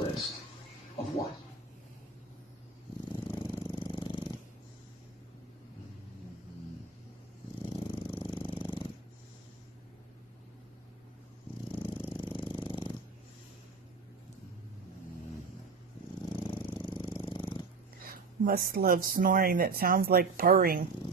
list of what? Must love snoring that sounds like purring.